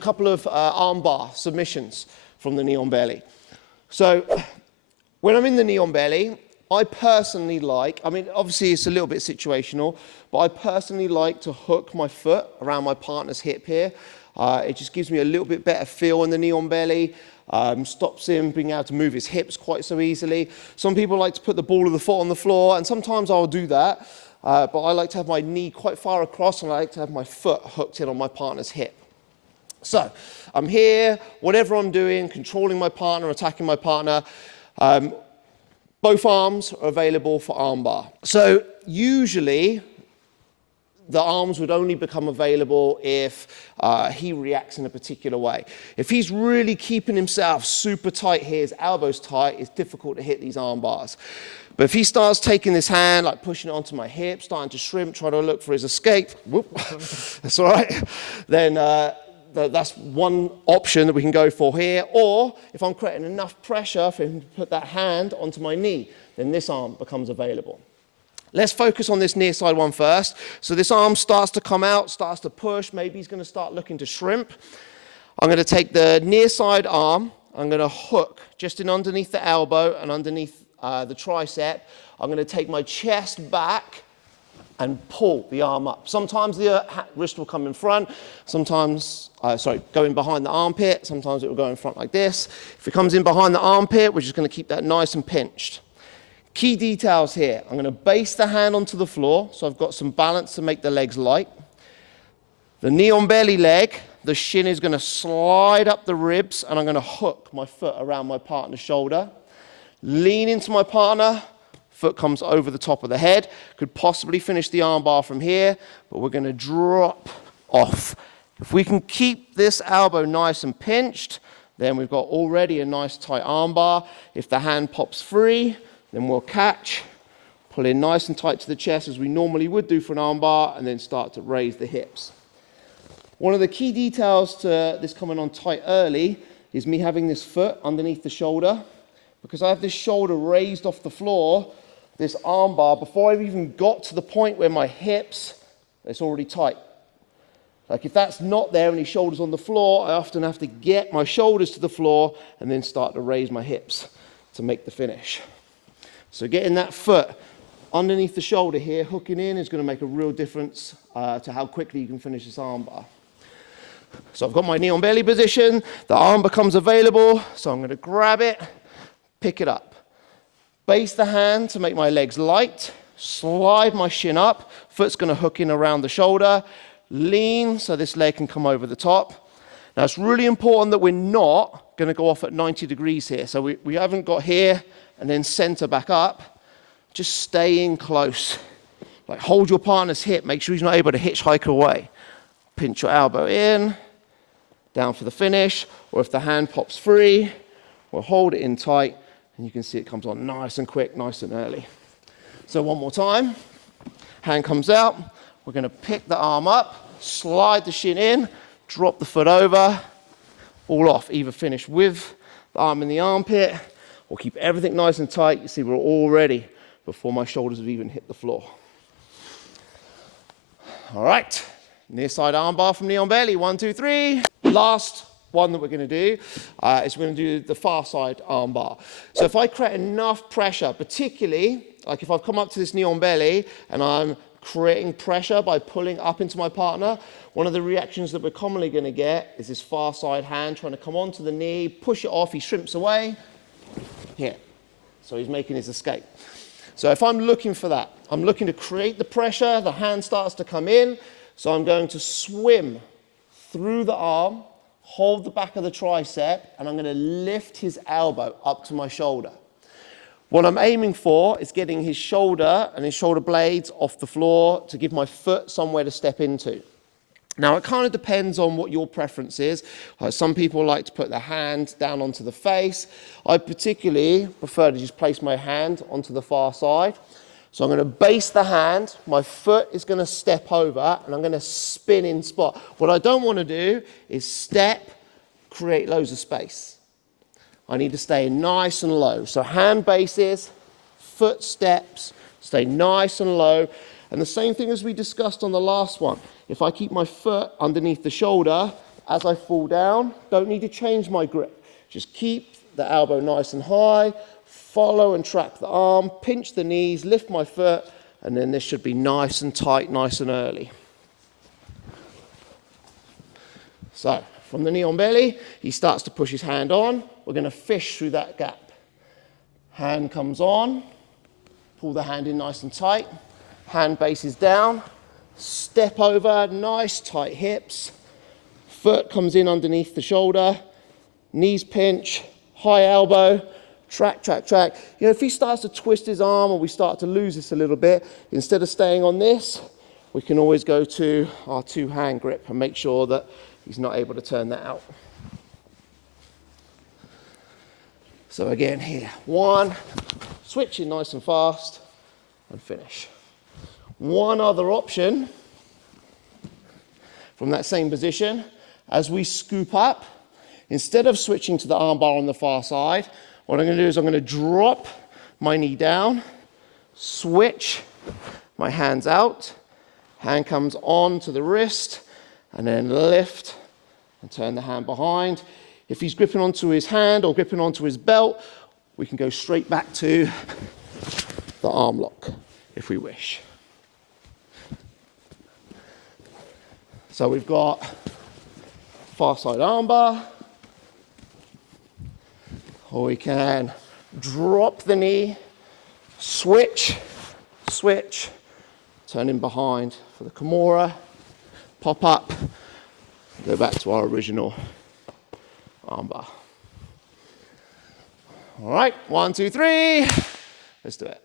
couple of armbar submissions from the knee on belly. So when I'm in the knee on belly, I personally like, I mean, obviously it's a little bit situational, but I personally like to hook my foot around my partner's hip here. It just gives me a little bit better feel in the knee on belly, stops him being able to move his hips quite so easily. Some people like to put the ball of the foot on the floor, and sometimes I'll do that, but I like to have my knee quite far across, and I like to have my foot hooked in on my partner's hip. So I'm here, whatever I'm doing, controlling my partner, attacking my partner, both arms are available for armbar. So usually the arms would only become available if he reacts in a particular way. If he's really keeping himself super tight here, his elbows tight, it's difficult to hit these arm bars. But if he starts taking this hand, like pushing it onto my hip, starting to shrimp, trying to look for his escape, whoop, that's all right, then that's one option that we can go for here. Or if I'm creating enough pressure for him to put that hand onto my knee, then this arm becomes available. Let's focus on this near side one first. So this arm starts to come out, starts to push. Maybe he's going to start looking to shrimp. I'm going to take the near side arm. I'm going to hook just in underneath the elbow and underneath the tricep. I'm going to take my chest back and pull the arm up. Sometimes the wrist will come in front, sometimes, go in behind the armpit, sometimes it will go in front like this. If it comes in behind the armpit, we're just gonna keep that nice and pinched. Key details here, I'm gonna base the hand onto the floor, so I've got some balance to make the legs light. The knee on belly leg, the shin is gonna slide up the ribs, and I'm gonna hook my foot around my partner's shoulder. Lean into my partner, foot comes over the top of the head, could possibly finish the armbar from here, but we're going to drop off. If we can keep this elbow nice and pinched, then we've got already a nice tight armbar. If the hand pops free, then we'll catch, pull in nice and tight to the chest as we normally would do for an armbar, and then start to raise the hips. One of the key details to this coming on tight early is me having this foot underneath the shoulder. Because I have this shoulder raised off the floor, this armbar, before I've even got to the point where my hips, it's already tight. Like if that's not there and his shoulder's on the floor, I often have to get my shoulders to the floor and then start to raise my hips to make the finish. So getting that foot underneath the shoulder here, hooking in, is going to make a real difference to how quickly you can finish this armbar. So I've got my knee on belly position, the arm becomes available, so I'm going to grab it, pick it up. Base the hand to make my legs light, slide my shin up, foot's going to hook in around the shoulder, lean so this leg can come over the top. Now it's really important that we're not going to go off at 90 degrees here. So we haven't got here and then center back up. Just stay in close. Like hold your partner's hip, make sure he's not able to hitchhike away. Pinch your elbow in, down for the finish, or if the hand pops free, we'll hold it in tight. And you can see it comes on nice and quick, nice and early. So one more time, hand comes out, we're going to pick the arm up, slide the shin in, drop the foot over, all off, either finish with the arm in the armpit, or keep everything nice and tight. You see we're all ready before my shoulders have even hit the floor. All right, near side armbar from knee on belly, 1, 2, 3. Last one that we're going to do is we're going to do the far side armbar. So if I create enough pressure, particularly like if I've come up to this knee on belly and I'm creating pressure by pulling up into my partner, one of the reactions that we're commonly going to get is this far side hand trying to come onto the knee, push it off, he shrimps away, here. So he's making his escape. So if I'm looking for that, I'm looking to create the pressure, the hand starts to come in, so I'm going to swim through the arm, hold the back of the tricep, and I'm going to lift his elbow up to my shoulder. What I'm aiming for is getting his shoulder and his shoulder blades off the floor to give my foot somewhere to step into. Now, it kind of depends on what your preference is. Some people like to put their hand down onto the face. I particularly prefer to just place my hand onto the far side. So I'm going to base the hand, my foot is going to step over, and I'm going to spin in spot. What I don't want to do is step, create loads of space. I need to stay nice and low. So hand bases, foot steps, stay nice and low. And the same thing as we discussed on the last one. If I keep my foot underneath the shoulder, as I fall down, don't need to change my grip. Just keep the elbow nice and high, follow and track the arm, pinch the knees, lift my foot, and then this should be nice and tight, nice and early. So, from the knee on belly, he starts to push his hand on. We're going to fish through that gap. Hand comes on, pull the hand in nice and tight. Hand base is down, step over, nice tight hips. Foot comes in underneath the shoulder, knees pinch, high elbow, track, track, track. You know, if he starts to twist his arm or we start to lose this a little bit, instead of staying on this, we can always go to our two-hand grip and make sure that he's not able to turn that out. So again here, one, switch in nice and fast and finish. One other option from that same position, as we scoop up, instead of switching to the armbar on the far side, what I'm going to do is I'm going to drop my knee down, switch my hands out, hand comes on to the wrist, and then lift and turn the hand behind. If he's gripping onto his hand or gripping onto his belt, we can go straight back to the arm lock if we wish. So we've got far side armbar, or we can drop the knee, switch, switch, turn in behind for the kimura, pop up, go back to our original armbar. All right, 1, 2, 3, let's do it.